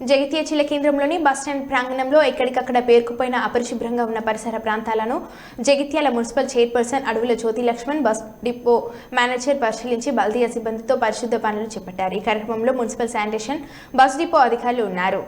జగిత్య జిల్లా కేంద్రంలోని బస్టాండ్ ప్రాంగణంలో ఎక్కడికక్కడ పేరుకుపోయిన అపరిశుభ్రంగా ఉన్న పరిసర ప్రాంతాలను Jagtial municipal chairperson Adavula Jyothi Laxman bus depot manager పరిశీలించి బల్దియా సిబ్బందితో పరిశుద్ధ పనులు చేపట్టారు. ఈ కార్యక్రమంలో మున్సిపల్ శానిటేషన్ బస్ డిపో అధికారులు ఉన్నారు.